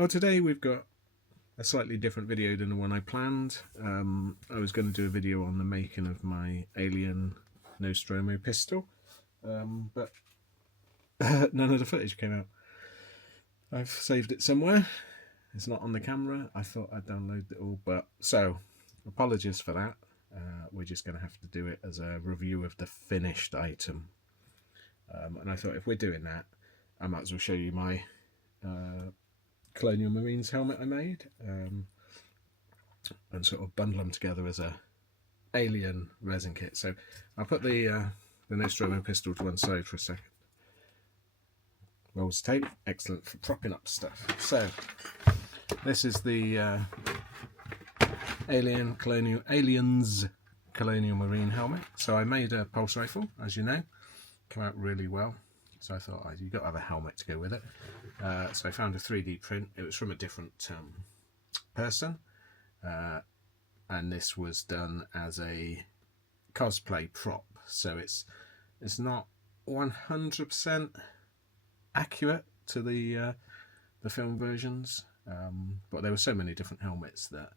Well, today we've got a slightly different video than the one I planned. I was going to do a video on the making of my alien Nostromo pistol, but none of the footage came out. I've saved it somewhere. It's not on the camera. I thought I'd download it all, but so apologies for that. We're just going to have to do it as a review of the finished item. And I thought if we're doing that, I might as well show you my Colonial Marines helmet I made, and sort of bundle them together as a alien resin kit. So I'll put the Nostromo pistol to one side for a second. Rolls tape, excellent for propping up stuff. So this is the Aliens Colonial Marine helmet. So I made a pulse rifle, as you know, came out really well. So I thought, you've got to have a helmet to go with it. So I found a 3D print. It was from a different person. And this was done as a cosplay prop. So it's not 100% accurate to the film versions. But there were so many different helmets that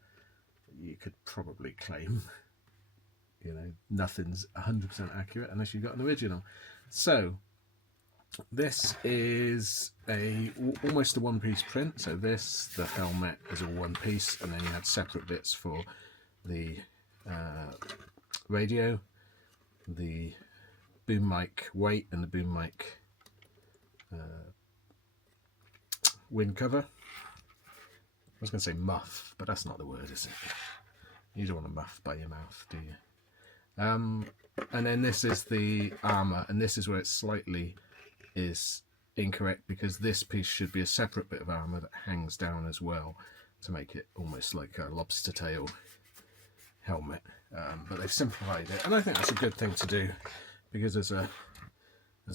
you could probably claim, nothing's 100% accurate unless you've got an original. So this is almost a one-piece print. So the helmet is all one piece, and then you had separate bits for the radio, the boom mic weight, and the boom mic wind cover. I was going to say muff, but that's not the word, is it? You don't want to muff by your mouth, do you? And then this is the armour, and this is where it slightly is incorrect, because this piece should be a separate bit of armour that hangs down as well to make it almost like a lobster tail helmet. But they've simplified it, and I think that's a good thing to do, because as a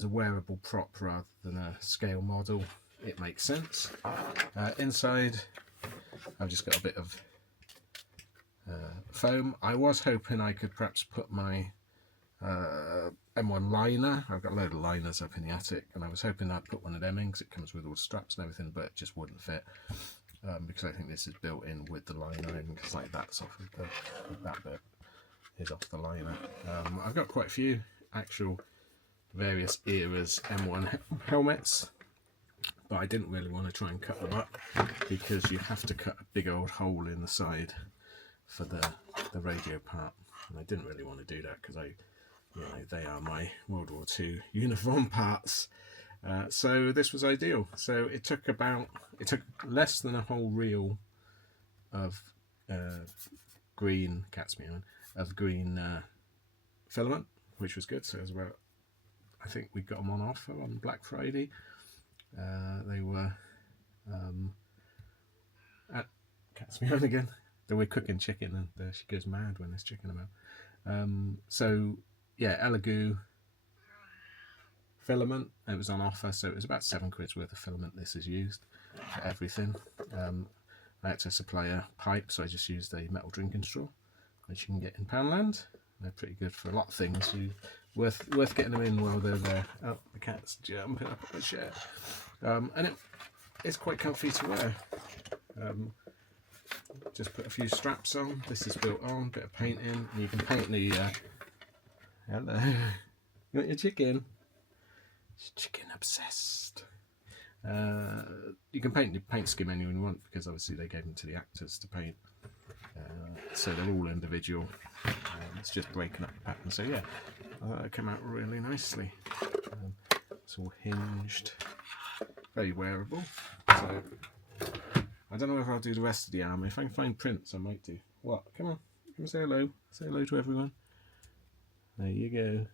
wearable prop rather than a scale model, it makes sense. Inside I've just got a bit of foam. I was hoping I could perhaps put my M1 liner. I've got a load of liners up in the attic, and I was hoping I'd put one of them in, because it comes with all the straps and everything, but it just wouldn't fit, because I think this is built in with the liner, and because like that's off of that bit is off the liner. I've got quite a few actual various eras M1 helmets, but I didn't really want to try and cut them up, because you have to cut a big old hole in the side for the radio part, and I didn't really want to do that, because they are my World War II uniform parts. So this was ideal. So it took less than a whole reel of green filament, which was good. So it was about, I think we got them on offer on Black Friday. They were cat's me on again. We're cooking chicken, and she goes mad when there's chicken about. So yeah, Elegoo filament. It was on offer, so it was about £7 worth of filament. This is used for everything. I had to supply a pipe, so I just used a metal drinking straw, which you can get in Poundland. They're pretty good for a lot of things. Worth getting them in while they're there. Oh, the cat's jumping up on the chair. And it's quite comfy to wear. Just put a few straps on. This is built on, bit of painting, and you can paint the hello. You want your chicken? She's chicken obsessed. You can paint the paint scheme anyone you want, because obviously they gave them to the actors to paint. So they're all individual. It's just breaking up the pattern. So yeah, it came out really nicely. It's all hinged, very wearable. So I don't know whether I'll do the rest of the arm. If I can find prints, I might do. What? Come on, come and say hello. Say hello to everyone. There you go.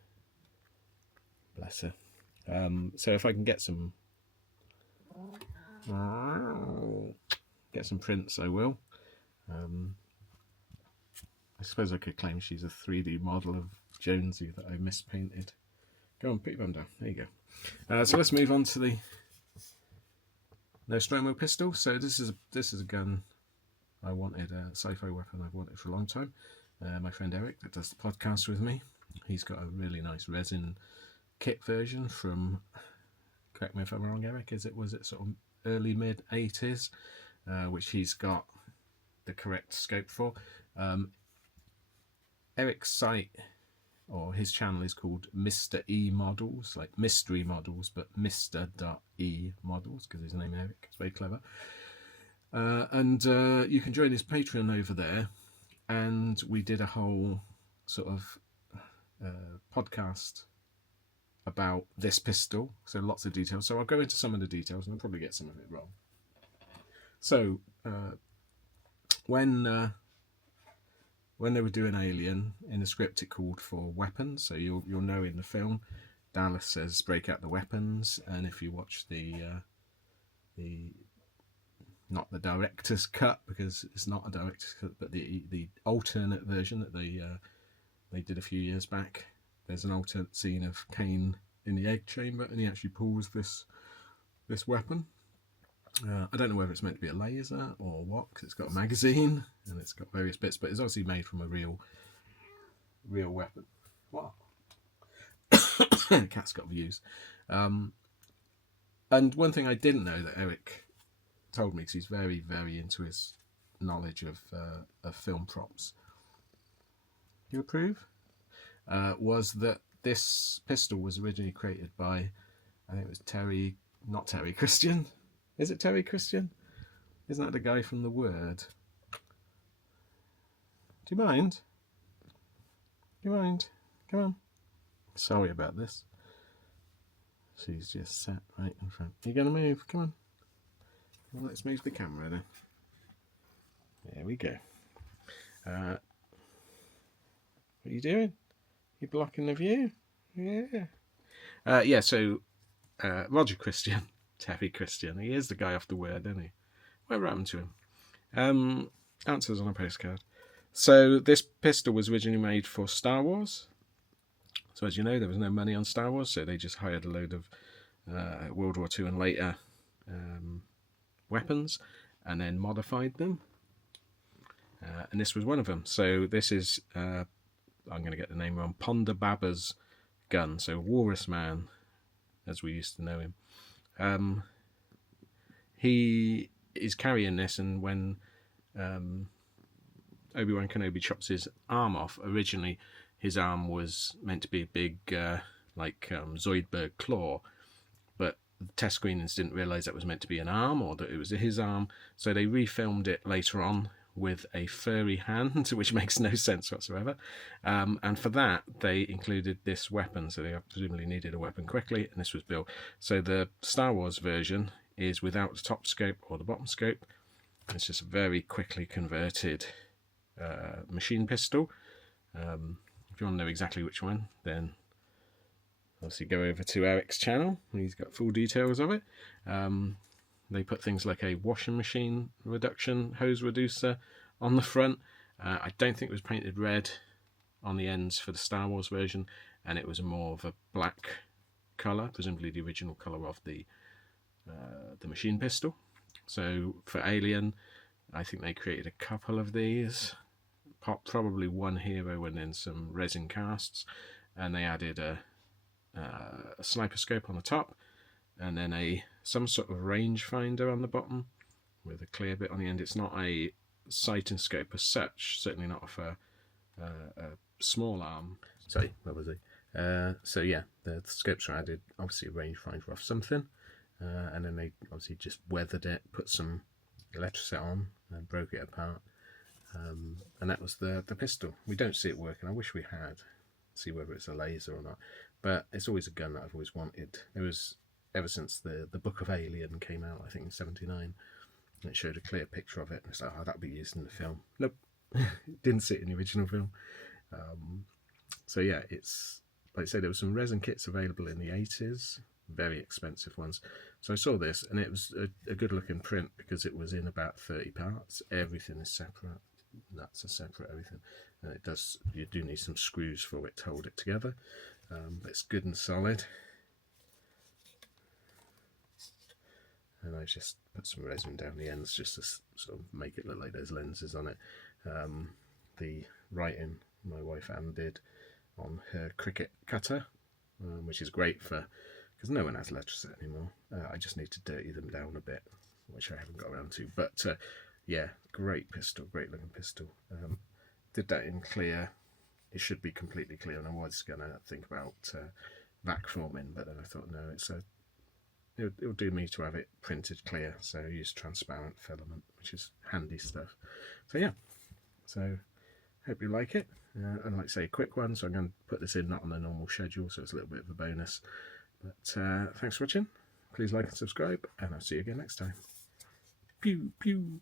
Bless her. So if I can get some prints, I will. I suppose I could claim she's a 3D model of Jonesy that I mispainted. Go on, put your bum down. There you go. So let's move on to the Nostromo pistol. So this is a gun I wanted, a sci-fi weapon I've wanted for a long time. My friend Eric, that does the podcast with me, he's got a really nice resin kit version from, correct me if I'm wrong, Eric, was it sort of early mid 80s, which he's got the correct scope for. Eric's site, or his channel, is called Mr. E Models, like mystery models, but Mr.E Models, because his name is Eric. It's very clever. And you can join his Patreon over there. And we did a whole sort of podcast about this pistol, so lots of details. So I'll go into some of the details, and I'll probably get some of it wrong. So when they were doing Alien, in the script it called for weapons. So you'll know in the film, Dallas says break out the weapons, and if you watch the not the director's cut, because it's not a director's cut, but the alternate version that they did a few years back, there's an alternate scene of Kane in the egg chamber, and he actually pulls this weapon. I don't know whether it's meant to be a laser or what, because it's got a magazine and it's got various bits, but it's obviously made from a real weapon. What? The cat's got views. And one thing I didn't know that Eric told me, because he's very, very into his knowledge of film props. You approve? Was that this pistol was originally created by, I think it was not Terry Christian. Is it Terry Christian? Isn't that the guy from The Word? Do you mind? Come on. Sorry about this. She's just sat right in front. You're going to move? Come on. Well, let's move the camera then. There we go. What are you doing? You blocking the view? Yeah. So Roger Christian, Terry Christian, he is the guy off The Word, isn't he? Whatever happened to him? Answers on a postcard. So this pistol was originally made for Star Wars. So as you know, there was no money on Star Wars, so they just hired a load of World War II and later weapons and then modified them. And this was one of them. So this is, I'm going to get the name wrong, Ponda Baba's gun. So Walrus Man, as we used to know him. He is carrying this, and when Obi-Wan Kenobi chops his arm off, originally his arm was meant to be a big Zoidberg claw, but the test screenings didn't realise that was meant to be an arm, or that it was his arm, so they refilmed it later on with a furry hand, which makes no sense whatsoever. And for that, they included this weapon, so they presumably needed a weapon quickly, and this was built. So the Star Wars version is without the top scope or the bottom scope. It's just a very quickly converted machine pistol. If you want to know exactly which one, then obviously go over to Eric's channel. He's got full details of it. They put things like a washing machine reduction hose reducer on the front. I don't think it was painted red on the ends for the Star Wars version, and it was more of a black colour, presumably the original colour of the machine pistol. So for Alien, I think they created a couple of these, probably one hero and then some resin casts, and they added a sniper scope on the top, and then some sort of rangefinder on the bottom with a clear bit on the end. It's not a sight and scope as such, certainly not for a small arm. Sorry, where was I? So yeah, the scopes are added, obviously a rangefinder off something, and then they obviously just weathered it, put some electroset on and broke it apart, and that was the pistol. We don't see it working. I wish we had, see whether it's a laser or not, but it's always a gun that I've always wanted. It was ever since the Book of Alien came out, I think in '79, and it showed a clear picture of it, and it's like, oh, that'd be used in the film. Nope. Didn't see it in the original film. So yeah, it's like I say, there were some resin kits available in the 80s, very expensive ones. So I saw this, and it was a good looking print because it was in about 30 parts. Everything is separate, nuts are separate, everything, and you do need some screws for it to hold it together, but it's good and solid. And I just put some resin down the ends just to sort of make it look like there's lenses on it. The writing my wife Anne did on her Cricut cutter, which is great because no one has electroset anymore. I just need to dirty them down a bit. which I haven't got around to. But yeah, great pistol, great looking pistol. Did that in clear. It should be completely clear, and I was going to think about vac forming, but then I thought, no, it'll do me to have it printed clear, so I use transparent filament, which is handy stuff. So yeah, so hope you like it. And like I say, a quick one, so I'm going to put this in not on the normal schedule, so it's a little bit of a bonus. But thanks for watching. Please like and subscribe, and I'll see you again next time. Pew, pew.